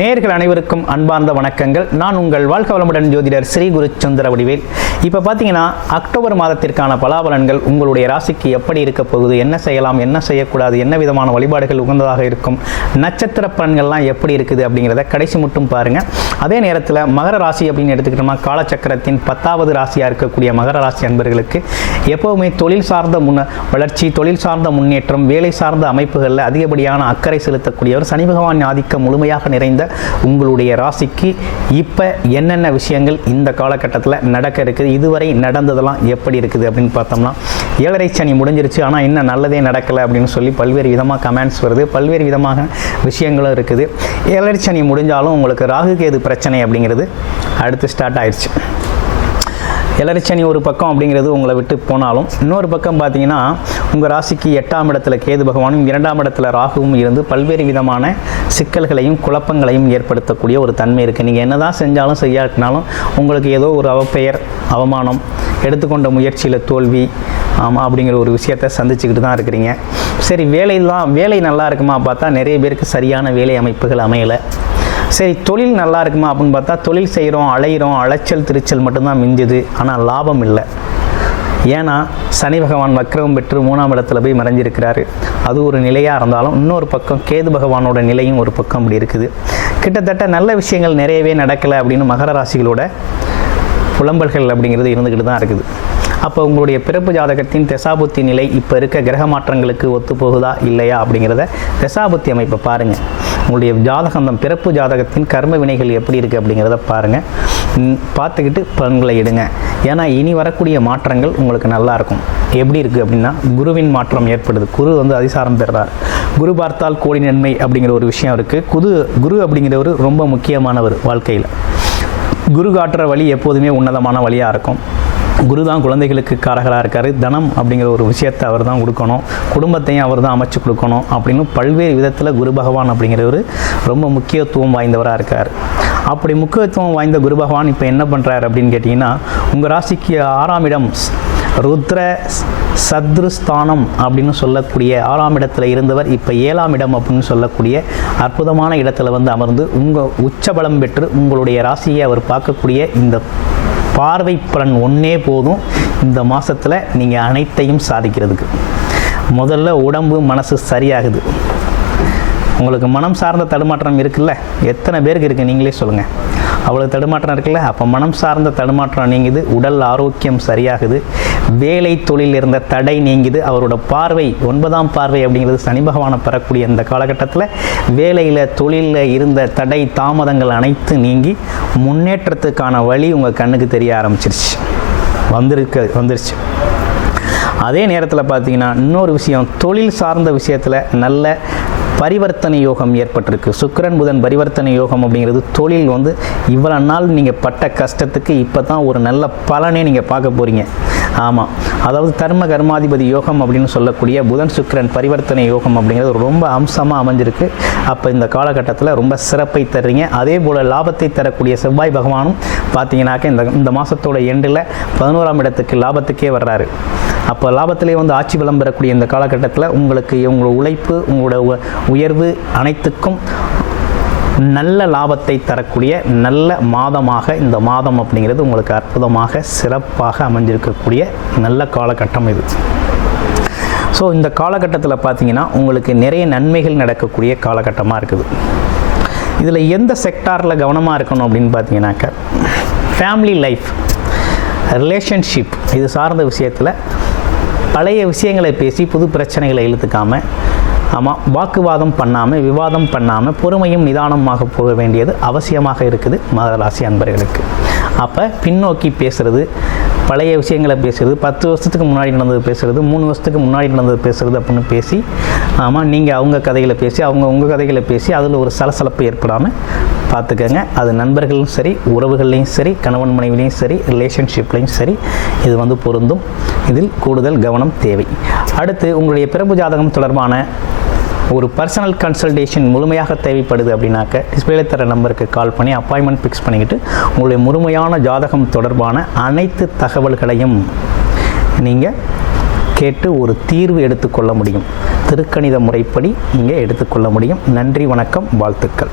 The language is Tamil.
நேயர்கள் அனைவருக்கும் அன்பார்ந்த வணக்கங்கள். நான் உங்கள் வாழ்க வளமுடன் ஜோதிடர் ஸ்ரீ குரு சுந்தர வடிவேல். இப்போ பார்த்தீங்கன்னா அக்டோபர் மாதத்திற்கான பலாபலன்கள் உங்களுடைய ராசிக்கு எப்படி இருக்க போகுது, என்ன செய்யலாம், என்ன செய்யக்கூடாது, என்ன விதமான வழிபாடுகள் உகந்ததாக இருக்கும், நட்சத்திர பலன்கள்லாம் எப்படி இருக்குது அப்படிங்கிறத கடைசி மட்டும் பாருங்கள். அதே நேரத்தில் மகர ராசி அப்படின்னு எடுத்துக்கிட்டோம்னா காலச்சக்கரத்தின் 10வது ராசியாக இருக்கக்கூடிய மகர ராசி அன்பர்களுக்கு எப்போவுமே தொழில் சார்ந்த வளர்ச்சி, தொழில் சார்ந்த முன்னேற்றம், வேலை சார்ந்த அமைப்புகளில் அதிகப்படியான அக்கறை செலுத்தக்கூடியவர். சனி பகவான் ஆதிக்கம் முழுமையாக நிறைந்த உங்களுடைய ராசிக்கு இப்போ என்னென்ன விஷயங்கள் இந்த காலகட்டத்தில் நடக்க இருக்குது, இதுவரை நடந்ததெல்லாம் எப்படி இருக்குது அப்படின்னு பார்த்தோம்னா, 7.5 சனி முடிஞ்சிருச்சு, ஆனால் இன்னும் நல்லதே நடக்கலை அப்படின்னு சொல்லி பல்வேறு விதமாக கமெண்ட்ஸ் வருது, பல்வேறு விதமாக விஷயங்களும் இருக்குது. 7.5 சனி முடிஞ்சாலும் உங்களுக்கு ராகு கேது பிரச்சனை அப்படிங்கிறது அடுத்து ஸ்டார்ட் ஆயிடுச்சு. 7.5 சனி ஒரு பக்கம் அப்படிங்கிறது உங்களை விட்டு போனாலும், இன்னொரு பக்கம் பார்த்தீங்கன்னா உங்கள் ராசிக்கு 8ஆம் இடத்துல கேது பகவானும் 2ஆம் இடத்துல ராகுவும் இருந்து பல்வேறு விதமான சிக்கல்களையும் குழப்பங்களையும் ஏற்படுத்தக்கூடிய ஒரு தன்மை இருக்குது. நீங்கள் என்ன தான் செஞ்சாலும் செய்யாட்டினாலும் உங்களுக்கு ஏதோ ஒரு அவப்பெயர், அவமானம், எடுத்துக்கொண்ட முயற்சியில் தோல்வி அப்படிங்கிற ஒரு விஷயத்தை சந்திச்சுக்கிட்டு தான் இருக்கிறீங்க. சரி, வேலை நல்லா இருக்குமா பார்த்தா நிறைய பேருக்கு சரியான வேலை அமைப்புகள் அமையலை. சரி, தொழில் நல்லா இருக்குமா அப்படின்னு பார்த்தா தொழில் செய்கிறோம், அலைச்சல் திருச்சல் மட்டும்தான் மிஞ்சுது, ஆனால் லாபம் இல்லை. ஏன்னா சனி பகவான் வக்ரம் பெற்று 3ஆம் இடத்துல போய் மறைஞ்சிருக்கிறாரு. அது ஒரு நிலையாக இருந்தாலும் இன்னொரு பக்கம் கேது பகவானோட நிலையும் ஒரு பக்கம் அப்படி இருக்குது. கிட்டத்தட்ட நல்ல விஷயங்கள் நிறையவே நடக்கலை அப்படின்னு மகர ராசிகளோட புலம்பல்கள் அப்படிங்கிறது இருந்துக்கிட்டு தான் இருக்குது. அப்போ உங்களுடைய பிறப்பு ஜாதகத்தின் தசாபுத்தி நிலை இப்போ இருக்க கிரக மாற்றங்களுக்கு ஒத்து போகுதா இல்லையா அப்படிங்கிறத தசாபுத்தி அமைப்பை பாருங்கள். உங்களுடைய ஜாதகம், பிறப்பு ஜாதகத்தின் கர்ம வினைகள் எப்படி இருக்குது அப்படிங்கிறத பாருங்கள். பார்த்துக்கிட்டு பலன்களை எடுங்க. ஏன்னா இனி வரக்கூடிய மாற்றங்கள் உங்களுக்கு நல்லாயிருக்கும். எப்படி இருக்குது அப்படின்னா, குருவின் மாற்றம் ஏற்படுது. குரு அதிசாரம் பெறுறார். குரு பார்த்தால் கோடி நன்மை அப்படிங்கிற ஒரு விஷயம் இருக்குது. குரு அப்படிங்கிறவர் ரொம்ப முக்கியமானவர் வாழ்க்கையில். குரு காட்டுற வழி எப்போதுமே உன்னதமான வழியாக இருக்கும். குரு தான் குழந்தைகளுக்கு காரகராக இருக்கார். தனம் அப்படிங்கிற ஒரு விஷயத்தை அவர் தான் கொடுக்கணும், குடும்பத்தையும் அவர் தான் அமைச்சு கொடுக்கணும் அப்படின்னு பல்வேறு விதத்தில் குரு பகவான் அப்படிங்கிறவர் ரொம்ப முக்கியத்துவம் வாய்ந்தவராக இருக்கார். அப்படி முக்கியத்துவம் வாய்ந்த குரு பகவான் இப்போ என்ன பண்ணுறாரு அப்படின்னு கேட்டிங்கன்னா, உங்கள் ராசிக்கு 6ஆம் இடம் ருத்ர சத்ருஸ்தானம் அப்படின்னு சொல்லக்கூடிய 6ஆம் இடத்துல இருந்தவர் இப்போ 7ஆம் இடம் அப்படின்னு சொல்லக்கூடிய அற்புதமான இடத்துல அமர்ந்து உங்கள் உச்சபலம் பெற்று உங்களுடைய ராசியை அவர் பார்க்கக்கூடிய இந்த பார்வை பலன் ஒன்றே போதும் இந்த மாதத்தில் நீங்கள் அனைத்தையும் சாதிக்கிறதுக்கு. முதல்ல உடம்பு மனசு சரியாகுது. உங்களுக்கு மனம் சார்ந்த தடுமாற்றம் இருக்குல்ல, எத்தனை பேருக்கு இருக்குது நீங்களே சொல்லுங்கள். அவ்வளோ தடுமாற்றம் இருக்குல்ல, அப்போ மனம் சார்ந்த தடுமாற்றம் நீங்குது, உடல் ஆரோக்கியம் சரியாகுது, வேலை தொழில் இருந்த தடை நீங்குது. அவரோட பார்வை 9ஆம் பார்வை அப்படிங்கிறது சனி பகவானை பெறக்கூடிய இந்த காலகட்டத்தில் வேலையில் தொழிலில் இருந்த தடை தாமதங்கள் அனைத்து நீங்கி முன்னேற்றத்துக்கான வழி உங்கள் கண்ணுக்கு தெரிய வந்துருச்சு. அதே நேரத்தில் பார்த்தீங்கன்னா இன்னொரு விஷயம், தொழில் சார்ந்த விஷயத்தில் நல்ல பரிவர்த்தனை யோகம் ஏற்பட்டிருக்கு. சுக்கிரன் புதன் பரிவர்த்தனை யோகம் அப்படிங்கிறது தொழில் இவ்வளோ நாள் நீங்கள் பட்ட கஷ்டத்துக்கு இப்போ தான் ஒரு நல்ல பலனே நீங்கள் பார்க்க போகிறீங்க. ஆமாம், அதாவது தர்ம கர்மாதிபதி யோகம் அப்படின்னு சொல்லக்கூடிய புதன் சுக்கிரன் பரிவர்த்தனை யோகம் அப்படிங்கிறது ரொம்ப அம்சமாக அமைஞ்சிருக்கு. அப்போ இந்த காலகட்டத்தில் ரொம்ப சிறப்பை தர்றீங்க. அதே போல் லாபத்தை தரக்கூடிய செவ்வாய் பகவானும் பார்த்தீங்கன்னாக்க இந்த மாதத்தோட எண்டில் 11ஆம் இடத்துக்கு லாபத்துக்கே வர்றாரு. அப்போ லாபத்திலே ஆட்சி பலம் பெறக்கூடிய இந்த காலகட்டத்தில் உங்களுக்கு உங்களோட உழைப்பு, உங்களோட உயர்வு அனைத்துக்கும் நல்ல லாபத்தை தரக்கூடிய நல்ல மாதமாக இந்த மாதம் அப்படிங்கிறது உங்களுக்கு அற்புதமாக சிறப்பாக அமைஞ்சிருக்கக்கூடிய நல்ல காலகட்டம் இது. ஸோ இந்த காலகட்டத்தில் பார்த்தீங்கன்னா உங்களுக்கு நிறைய நன்மைகள் நடக்கக்கூடிய காலகட்டமாக இருக்குது. இதில் எந்த செக்டாரில் கவனமாக இருக்கணும் அப்படின்னு பார்த்தீங்கன்னாக்க, ஃபேமிலி லைஃப், ரிலேஷன்ஷிப் இது சார்ந்த விஷயத்தில் பழைய விஷயங்களை பேசி புது பிரச்சனைகளை இழுத்துக்காமல், வாக்குவாதம் பண்ணாமல், விவாதம் பண்ணாமல் பொறுமையும் நிதானமாக போக வேண்டியது அவசியமாக இருக்குது மகர ராசி அன்பர்களுக்கு. அப்போ பின்னோக்கி பேசுகிறது, பழைய விஷயங்களை பேசுகிறது, 10 வருஷத்துக்கு முன்னாடி நடந்தது பேசுகிறது, 3 வருஷத்துக்கு முன்னாடி நடந்தது பேசுகிறது அப்படின்னு பேசி, நீங்கள் அவங்க கதைகளை பேசி, உங்கள் கதைகளை பேசி அதில் ஒரு சலசலப்பு ஏற்படாமல் பார்த்துக்கங்க. அது நண்பர்களும் சரி, உறவுகள்லையும் சரி, கணவன் மனைவிலையும் சரி, ரிலேஷன்ஷிப்லையும் சரி, இது பொருந்தும். இதில் கூடுதல் கவனம் தேவை. அடுத்து உங்களுடைய பிறப்பு ஜாதகம் தொடர்பான ஒரு பர்சனல் கன்சல்டேஷன் முழுமையாக தேவைப்படுது அப்படின்னாக்க டிஸ்பிளேல தர நம்பருக்கு கால் பண்ணி அப்பாயின்மெண்ட் ஃபிக்ஸ் பண்ணிக்கிட்டு உங்களுடைய முழுமையான ஜாதகம் தொடர்பான அனைத்து தகவல்களையும் நீங்கள் கேட்டு ஒரு தீர்வு எடுத்துக்கொள்ள முடியும். திருக்கணித முறைப்படி நீங்கள் எடுத்துக்கொள்ள முடியும். நன்றி, வணக்கம், வாழ்த்துக்கள்.